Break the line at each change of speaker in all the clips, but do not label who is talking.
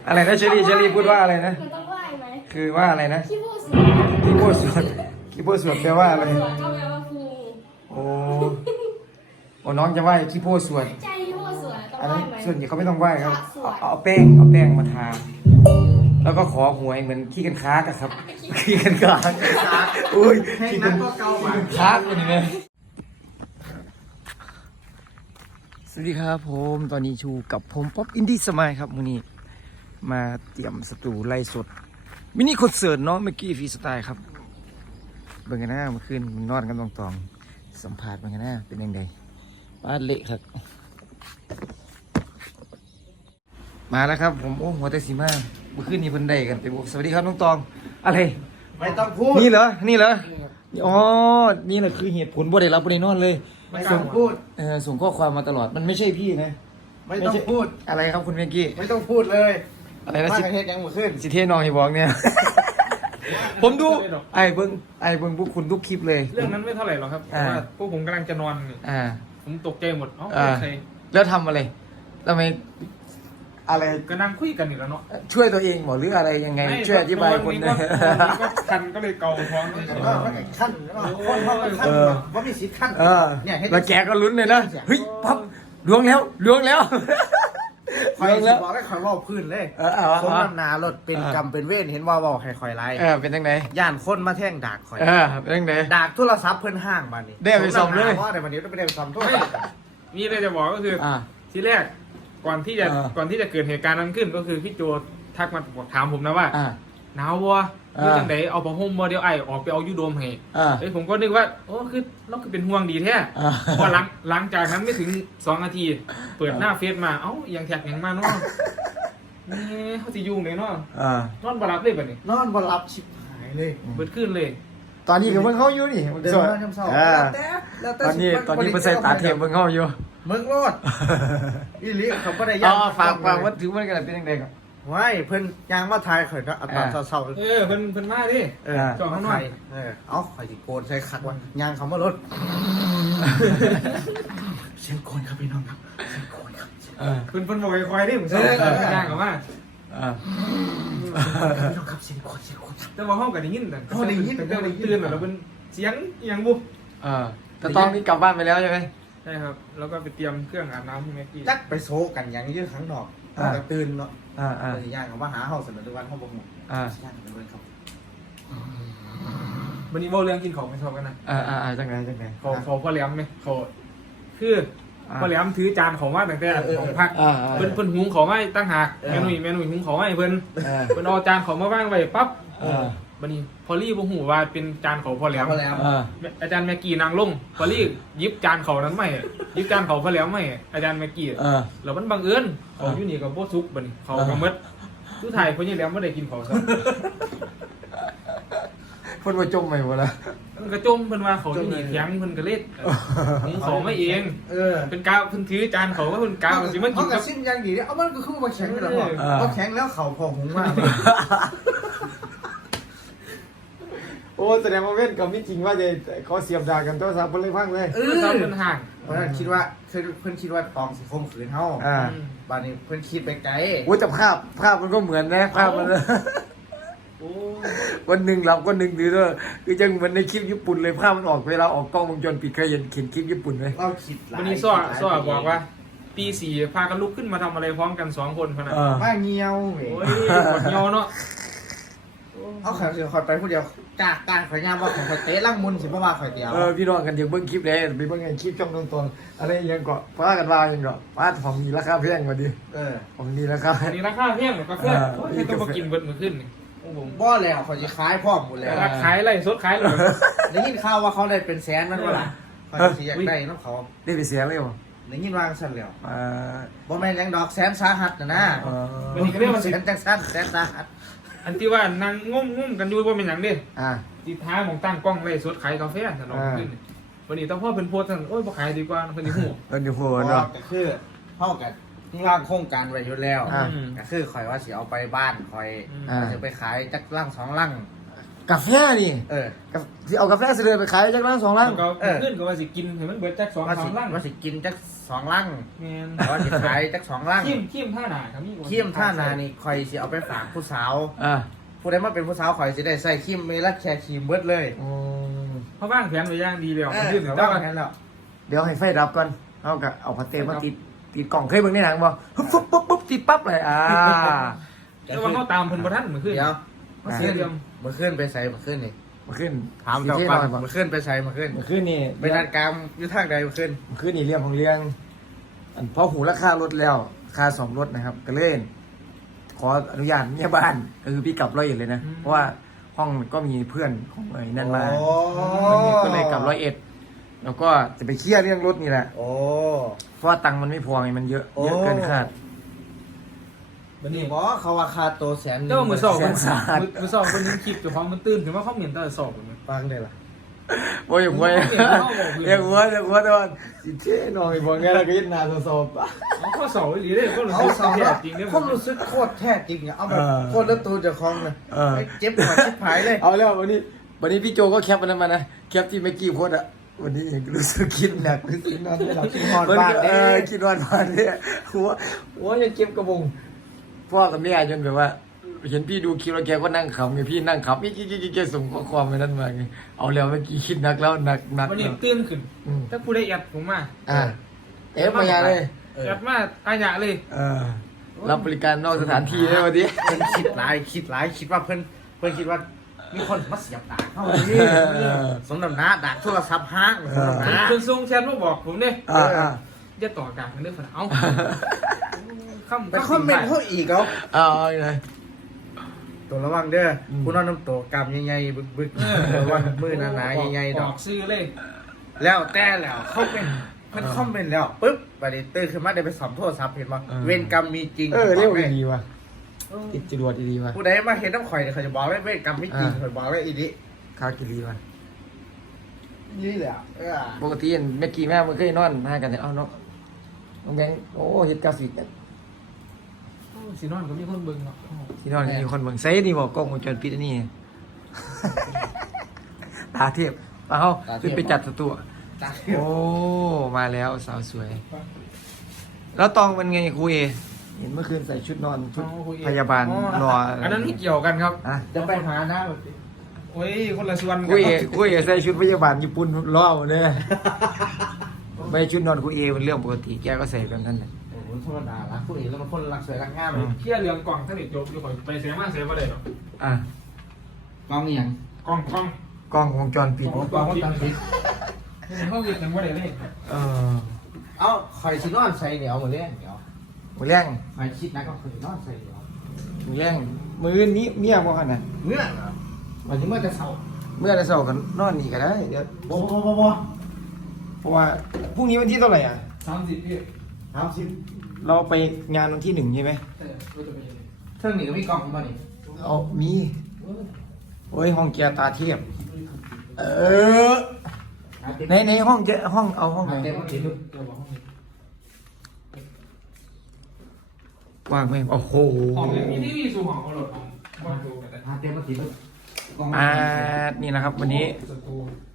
อะไรนะเชอรี่พูดว่าอะไรนะ
มันต้องไหว้ไหม
คือว่าอะไรนะ
ขี้ผู้สว
ขี้โพสวดขี้โพสวดแปลว่าอะไร
สวก็แปลว่าครู
โอ้โอ้น้องจะไหว้ขี้โพสวด
ใจขี้ผู้สวต้อง
อัน
ไหว้
นั้น
ไหม
ส่วนใหญ่เขาไม่ต้องไหว้ครับ
สวด
เอาแป้งมาทาแล้วก็ขอหวยเหมือนขี้กันค้ากอะครับขี้กันค้ากอุ้ยขี้กันค้ากคนนี้เลยสวัสดีครับผมตอนนี้ชูกับผมป๊อปอินดี้สมายครับมื้อนี้มาเตรียมสตูไล่สดมินิคอนเสิร์ตเนาะเมื่อกี้ฟรีสไตล์ครับเบิ่งกันหน้าเมื่อคืนนอนกันตองๆสัมภาษณ์เบิ่งกันหน้าเป็นยังไงบ้านเละครับมาแล้วครับผมโอ้หัวแต่สีมาเมื่อคืนนี้เพิ่นได้กันไปบอกสวัสดีครับน้องตองอะไร
ไม่ต้องพูด
นี่เหรออ๋อนี่แหละคือเหตุผลบ่ได้รับบ่ได้นอนเลย
ไม่ต้องพูด
ส่งข้อความมาตลอดมันไม่ใช่พี่นะ
ไม่ต้องพูด
อะไรครับคุณเมกกี้
ไม่ต้องพูดเลย
อะไรนะ
ว่า
สิ
ประเทศยังหมดขึ้น
สิเทน้องให้บอกเนี่ย ผมดูไอ้เบิ้งพวกคุณทุกคลิปเลย
เรื่องนั้นไม่เท่าไหร่หรอกครับเพราะว่าพวกผมกำลังจะนอนนี่
อ่า
ผมตกใจหมดเอ้า
อ่า
ใคร
แล้วทำอะไรทำไมอะไร
ก็นั่งคุยกันอยู่แล้วเนาะ
ช่วยตัวเองหมอหรืออะไรยังไงช่วยอธิบายคน
น
นะ
ก็คันก็เลยเกาท้องเลย
ว่าขั้นคนเขาก็ขั้นว่ามีสิทธิ์ขั้น
เออ
เนี่ย
แล้วแกก็ลุ้นเลยนะเฮ้ยปั๊บล้วงแล้ว
คอยสิบอกให้คอยว่าพื้นเลย
เอา
คนนำนารถเป็นกรรมเป็นเวรเห็นว่าบอกให้คอยไล่
เป็นยังไง
ย่านคนมาแท่งดากคอย
เป็นยังไง
ดากโทรศัพท์เพิ่นห้างบ้านนี้
ได้ไปซ่อมเลย
เพราะในวันนี้ต้องไปได้ไปซ่อมโทรศัพท์
มีอะไรจะบอกก็คืออที่แรกก่อนที่จะเกิดเหตุการณ์นั้นขึ้นก็คือพี่โจทักมาถามผมนะว่าหนาววัวคือจังไดเอาผ้าห่มบ่เดียวไอออกไปเอายูโดมให้ผมก็นึกว่าโอ้คือเราคือเป็นห่วงดีแท้พอหลังจากนั้นไม่ถึง2 นาทีเปิดหน้าเฟซมาเอ้ายังแท็กยังมาเนาะนี่เขาสิยุ่งเลยเนาะนอนบ่หลับเลยบัดนี้
นอนบ่หลับชิบหายเลย
เบิดขึ้นเลย
ตอนนี้กับเบิ่งเข้าอยู่นี่
เดิน
ส่วน
มาจำเศร้าแล้วแต่
ตอนนี้เพิ่นใส่ตาเทียมเบิ่งเข้าอยู่
มึงรอดอีหลีเขาบ่ได้
อ๋
ย่า
อฝากว่าถือมันกันเป็นยังไงครับ
ไว้เพิ่นยางมาทายข่อยก็อัตราเศร้า
เเพิ่นมาดิ จอดข้างนอก
เอาข่อยสิโกนใส่คักว่ายางเขามารถเสียงโกนครับพี่น้องครับเสียงโกนครับ
เพิ่นบอกคอยดิผมชอบย่างกับว่า
พี่น้องครับเสียงโกนครับ
แต่ว่าห้องก็ได้ยินแต่
ได้ยิน
ตื่นแล้วเป็นเสียงอย่างบุ
แต่ตอนนี้กลับบ้านไปแล้วใช่ไหม
ใช่ครับแล้วก็ไปเตรียมเครื่องอาบน้ำให้แม็กกี้
จักไปโซกันยังยื้อข้างนอกก็ตื่นเนาะย่างเขามาหาเฮาเสนอทุกวันเฮาบ่ฮู้ย่างกันเลยครับ
วันนี้ว่าเรื่องกินของไม่ชอบกันนะ
จังไง
เขาพ่อแหลมไหมเขาคือพ่อแหลมถือจานของว่าตั้งแต่ของพักเพิ่นหุงของไว้ตั้งหากแม่หนุ่ยหุงของไว้เพิ่นเอาจานของมาว่างไว้ปั๊บวันนี้พอลี่บ่ฮู้ว่าเป็นจานของพ่อแหลมอาจารย์แม็กกี้นางลงพอลี่ยิบจานเขานั้นไม่ยิบจานเขาพ่อแหลมไม่อาจารย์แม็กกี้แล้วมันบังเอิญเขาอยู่นี่กับบ่ซุกบัดนี้เขาก็หมดสุดท้ายพ่อใหญ่แหลมบ่ได้กินเขาซะ
เพิ่นว่าจมไปหมดแล้ว
มันก็จมเพิ่นว่าเขาอยู่นี่แข็งเพิ่นก็เล็ดหุงเขาไม่เองเป็นกาวเพิ่นถือจานเขาก็เพิ่นกาวสิมากิ
เขา
น
กั
กั
บบ สิ้นยังดีเอามันก็คือมาแข็งแล้วเขาแข็งแล้วเขาพอหุงมาก
โอ้แสดงว่าเว้นกับมิจริงว่าจะเขาเสียบดากันโทรศัพท์เพิ่นเลยพังเลย
เพิ่นห่าง
เพราะนั้นคิดว่าเพิ่นคิดว่าตองสิคมขืนเฮาบ้านนี้เพิ่นคิดไปไกล
โอ้แต่ภาพมันก็เหมือนนะภาพมันวันหนึ่งหลับวันหนึ่งตื่นคือจังเหมือนในคลิปญี่ปุ่นเลยภาพมันออกเวลาออกกล้องวงจรปิดเคยเห็นคลิปญี่ปุ่นไหม
เราคิดหลาย
วันนี้ซ้อบอกว่าตี 4พากันลุกขึ้นมาทำอะไรพร้อมกัน2 คนพะนะ
ว่าเงียว
โอ้ยกดเงาเนาะ
เอาข่อยสิข่อยไปผู้เดียวจากการข่อยยามว่าข่อยเตะล่างมุนสิบ่ว่าข่อยเดียว
พี่น้องกันเดี๋ยวเบิ้งคลิปเลยไปเบิ้งคลิปช่องตรงๆอะไรยังเกาะฟ้ากันว่ายังเกาะฟ้าของมีราคาแพงกว่าดิของดีราคา
อันนี้ราคาแพงกว่ากาแฟไม่ต้องมากินเบิดมื้อขึ้นนี่โอ้โห
บ่แล้วข่อยสิขายพร้อมหมดแล้ว
ราคาขายไรสดขายเลย
ได้ยินข่าวว่าเขาได้เป็นแสนมันว่าล่ะข่อยสิอยากได้น้องเขา
ได้ไปเสียเลยเหรอ
ได้ยินวางสั่นแล้วบ่แม่นหยังดอกแสนสาหัสนะ
วันนี้ก็เรียกว่า
แสนจังซั่นแสนสาหัส
อันที่ว่านางงมกันอยู่ว่าเป็นหยังดิ
อ่า
ตีท้ายของตั้งกล้องเลยสดขายกาแฟถนนขึ้นวันนี้ต้องพ่อเป็นโพสต์โอ้ยบ่ขายดีกว่าเพิ่นสิฮู้
เดี๋ยวโหเนาะ
ก็คือเฮากันร่างโครงการไว้อยู่แล้วก็คือข่อยว่าสิเอาไปบ้านข่อยจะไปขายจักร่าง2ร่าง
กาแฟนี่
ๆ
เอากาแฟเสด็จไปขายจากร้าน2 ร้าน
ก็ขึ้นก็ว่าสิกินให้มันเบิดจัก2 3ลัง
ว่าสิกินจัก2 ลัง
แม่น
ว่าสิขายจัก2 ลัง
ขี้มท่าหนาครับมี
ครีมท่านานี่คอยสิเอาไปฝากผู้สาว
อ่า
ผู้ใดมาเป็นผู้สาวคอยสิได้ใส่ครีมเมลักแคร์ครีมเบิดเลย
เพราะว่างแผนไว้อย่างดีแล้วมันขึ้น
แต่
แต่
ว่า
ว่า
แค่นั้นแล้ว
เดี๋ยวให้ไฟดับก่อนเอากับเอาพาสเต้มาติดกล่องเคยเบิ่งในหนังบ่ปุ๊บปุ๊บปุ๊บติดปั๊บเลย
แต่ว่าเขาตามเพิ่นบ่ทันเหมือนขึ้น
เดี๋ยว
เขาเสียเรื่อง
มาขึ้นไปใส่มาขึ้นนี่
มาขึ้น
ถามเจ้าก่อนมาขึ้นไปใส่มาขึ้น
มาขึ้นนี่
ไปนัดกรรมอยู่ทางใดมาขึ้น
มาขึ้นนี่เรื่องของเรื่องอันพอหูราคารถแล้วค่า2 รถนะครับก็เล่นขออนุญาตเมียบ้านก็คือพี่กลับ101เลยนะเพราะว่าห้องก็มีเพื่อนของไอ้นั่นมาก็เลยกลับ101แล้วก็จะไปเคลียร์เรื่องรถนี่แหละ
โอ้
เพราะว่าตังค์มันไม่พอไงมันเยอะเกินคาด
บัดนี้
บอกเขาว่าคาตัว100,000
เจ้ามือสอง
แสนสาหัส
มือสองคนนึงคลิปเจ้าของมันตื่นถึงว่าเขาเหม็นตาสอบเหมือนกัน
ฟังได้ล่ะ
โอ้ยโว้ยเรียกหัวตอนสิเท่หน่อยบอกไงเราก็ยินนาสอบ
เอาข้อสอบอีหลีเลยก็รู้
เขา
สึก
สาว
แย่จริงเนี่ย
ผมรู้สึกโคตรแท้จริงอ่ะเอาแบบโคตรเลือดตัวเจะคลองเลยเจ็บหัวชิบหายเลย
เอาแล้ววันนี้พี่โจก็แคปมันมานะแคปที่เมื่อกี้โพสอ่ะวันนี้เองรู้สึกคิดหนักรู้สึกนอนไม่หลับคิดนอนบ้านคิดนอนบ้านเนี่ยหัวยังเจ็บกระบงพ่อกับแม่จนแบบว่าเห็นพี่ดูคลิปแล้วแกก็นั่งขำไงพี่นั่งขำแกส่งข้อความไปนั่นมาไงเอาแล้วเมื่อกี้คิดหนักแล้วหนัก
วันนี้ตื่นขึ้นถ้าผู้ได้ยัดผมมา
เอฟมาอย่าเลย
ยัดมาอาญะเลย
รับบริการนอกสถานที่เลยวันนี้
เพิ่นคิดหลายคิดว่าเพิ่นคิดว่ามีคนมาเสียบดาบเข้านี่สมน้ำหน้าดาบโทรศัพท์ห้างสมน้ำหน้า
คุณทรงแชทมาบอกผมเนี่ย จะต่อจากกันเรื่องฝันเอา
ไปคอมเมนต์เขาอีกเอา
เอาเลย
ตัวระวังเด้อผู้นอนน้ำตัวกำใหญ่ๆบึกๆระวังมือหนาๆใหญ่ๆด
บ
อ
อก กซื้อเลย
แล้วแต่แล้วเขาเป็นเพิ่นคอมเมนต์แล้วปึ๊บบัดนี้ตื่นขึ้นมาได้ไปสอบโทรศัพท์เห็นบ่เวรกรรมมีจริง
เรียกว่าดีว่ะติดจรวดดีว่ะ
ผู้ใดมาเห็นน้ำข่อยเนี่ยเขาจะบอกว่าเวรกรรมไม่จริงเขาบอกว่าอีนี้
คากิรีว่ะ
นี่แหละ
ปกติเมื่อกี้แม่มันเคยนอนมากันเนี่ยเอาเนาะน้องแบงค์โอ้เฮ็ดกราฟิก
สีนอนก็มีคนเบิ่งเนาะ
ที่นอนมีคนเบิ่งไซนี่บอกกล้องวงจรปิดอันนี้ตาเทียบเปล่าขึ้นไปจัดตัวโอ้มาแล้วสาวสวย แล้วตองเป็นไงครูเอเห็นเมื่อคืนใส่ชุดนอนชุดพยาบาลรอ
อันนั้นไม่เกี่ยวกันครับ
จะไปหาหน้า
โอ้ยคนละส่วน
ครูเอใส่ชุดพยาบาลญี่ปุ่นรอเนี่ยไม่ชุดนอนครูเอเป็นเรื่องปกติแกก็ใส่กันนั่นแหละ
โอ้โหธรรมดาละผู้เอกแล้วมันคนรักสวยรักงามเลย
เที่ยเรื่องกล่องท่านเอกจบอยู่ข่อยไปเสียมาเสียมาเลยหรอก
กล้องอย่าง
กล่อง
กล้องวงจรปิด
กล้องวงจรปิด
ห้องเรียนยังไม่ได้เลย
เอ้าคอยสินอนใส่เดี๋ยวมาเล่นเดี๋ยว
มือแรง
คอยคิดนะก็คอยสินอนใส่เดี๋ยว
มือแรงมือนี้เมียบ่ขนาด
เมื่อวันนี้เมื่อจะเสา
เมื่อไรเสาร์กันนอนนี่ก็ได้เดี๋ยว
บ่
เพราะว่าพรุ่งนี้วันที่เท่าไหร่อ่ะ
30พี่
30
เราไปงานวันที่1ใช่ไหม
ก็จะไป
เครื่องนี้ก็มีกล้องมานี่
เอามีโอ้ยห้องเกียร์ตาเทียบในห้องห้องเอาห้องไหน
เต็มที่ลูก
เดี๋ยวบอกห้องนี้
ว่างไหมโอ้โห
ห้องนี้มีที่สูงของเขาหลดของบ้านดูกันแต่
เต็มที่ลูก
นี่นะครับ วันนี้
สตู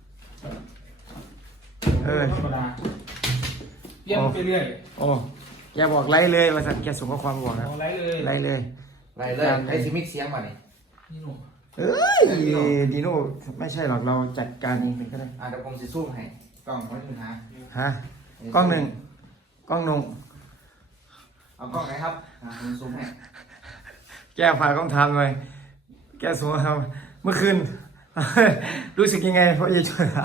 เออ
ธรรมดาเปลี่ยนไปเรื่อย
โอ้แกบอกไล่เลยว่าสันแกส่งข้อความบอกครับ
เอาไรเลย
ไล่เลย
ไรเลยไอ้ซิมิกเสียงมานี่
นี่หนู
เอ้ยดีโน่ไม่ใช่หรอกเราจัดการเองก็ได้
เดี๋ยวผมสิซูมให้กล้องไว้ถึงหา
ฮะกล้องหนึ่งกล้องหนุ่ง
เอากล้องไหนครับผมซูมให้
แก้ฝากต้องทำเลยแก้สมมติทำเมื่อคืน รู้สึกยังไงเพราะจะช่วยเรา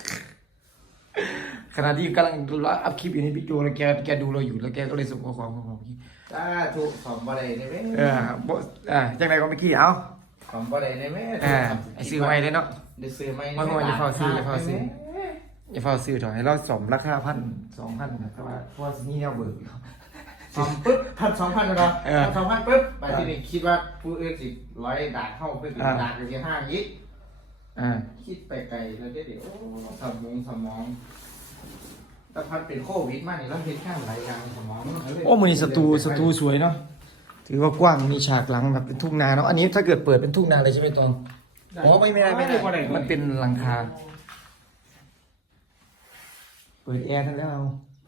ขณะที่กำลังอัพคลิปอยู่ในบิ๊กโจแล้วแกดูเราอยู่แล้วแกก็เลยส่งข้อความมาบอก
ถูกสองบ่ได้ได้ไหม
จังไรก็ไม่ขี้เอา
สองบ่ได้ได้ไหม
ไอซื้อไว้เลยเนาะ
เดี๋ยวซื้อไหม
อย่าเฝ้าซื้อถอยให้เราสมราคา1,000-2,000นะแต่ว่าเพราะว่านี่เราเบิก
สองปึ๊บ1,200แล้วเนาะ1,200ปึ๊บไปที่นี่คิดว่าผู้อื่นสิ100ดาทเข้าเพื่อสิดาทจะเสีย5ยิกคิดไปไกลแล้วเดี๋ยวสมองแต่พันเป็นโควิดมานี่แล้วเห็นข้างหลายอย่างสมอง
โอ้มือนี้สตูสวยเนาะถือว่ากว้างมีฉากหลังแบบเป็นทุ่งนาเนาะอันนี้ถ้าเกิดเปิดเป็นทุ่งนาเลยใช่ไหมตองโอ้ไม่ได้มันเป็นหลังคาเปิดแอร์กันแล้ว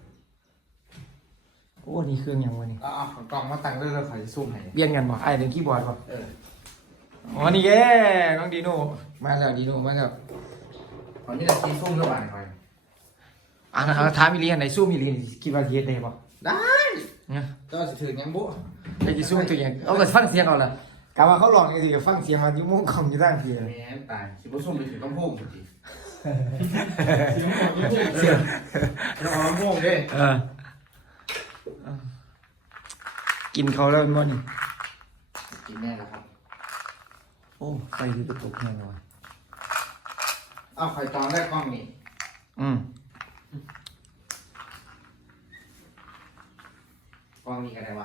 โอ้นี่เครื่องยังวะนี่
เอากล่องมาตั้งเรื่อยๆขอจะซุ่มให้
เปลี่ยนกันบ่ไอ้เป็นคีย์บอร์ดบ่
เออ
อ๋อนี่แย่น้องดีโน่มาแล้วดีโน่มาแล้ว
ตอนนี้จะซีซุ่มเท่าไหร่หน่อย
ถามอีหลีอันไหนสู้อีหลีคิดว่าเฮ็ดได้บ่
ได้
เนี่ย
ก็จะถือยังบุ
ไอ้ที่สู้ตัวอย่างเอาก็ฟังเสียงเอาล่ะกะว่าเขาลองจังซี่ก็ฟังเสียงมาอยู่มุมคอมอยู่ทางที่
แหมตายสิบุซุ่มไปถือต้องพุ่งจริง
เสียง
ต้องเอาพุ่งดิ
กินเขาแล้วมันบ่นี่
กินแน่แล้วครับ
โอ้ไฟที่ตกแน่นอน
เอาไข่ตองได้กล้องนี่ กล้องนี้กันได้วะ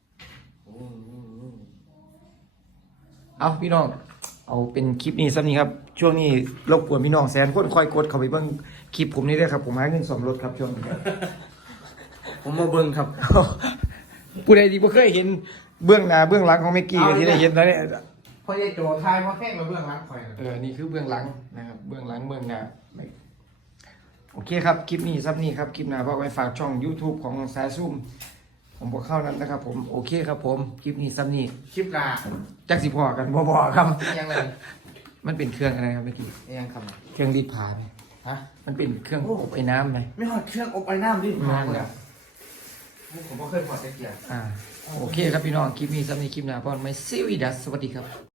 เอาพี่น้องเอาเป็นคลิปนี้ซ้ำนี้ครับช่วงนี้รบกวนพี่น้องแสนคนคอยกดเข้าไปเบิ่งคลิปผมนี่ด้วยครับผมหาเงินสมรถครับช่วงนี้
ผมมาเบิ่งครับ
ผู้ใดที่บ่เคยเห็นเบื้องหน้าเบื้องหลังของเมกกี้ก็ที่ได้เห็นแล้วเนี่ย
พอได้โจทายมาแข่งมาเบื้องหลังคอย
นี่คือเบื้องหลังนะครับเบื้องหลังเบื้องหน้าโอเคครับคลิปนี้ซับนี้ครับคลิปหน้าฝากไว้ฝากช่อง YouTube ของสายซุ่มผมบอกเข้านั้นนะครับผมโอเคครับผมคลิปนี้ซับนี้
คลิปลา
จักสิพอกันบ่ครับ
ยังเลย
มันเป็นเครื่องอะไรครับเมื่อกี้
ยังครับ
เครื่องรีดผ้าไหม
ฮะ
มันเป็นเครื่องอบไอ้น้ำไหม
ไม่หอดเครื่องอบไอ้น้ำดิมาเลยผมก็เคยหอดตะเกียบ
โอเคครับพี่น้องคลิปนี้ซับนี้คลิปหน้าพอนไม่ซีวิดัสสวัสดีครับ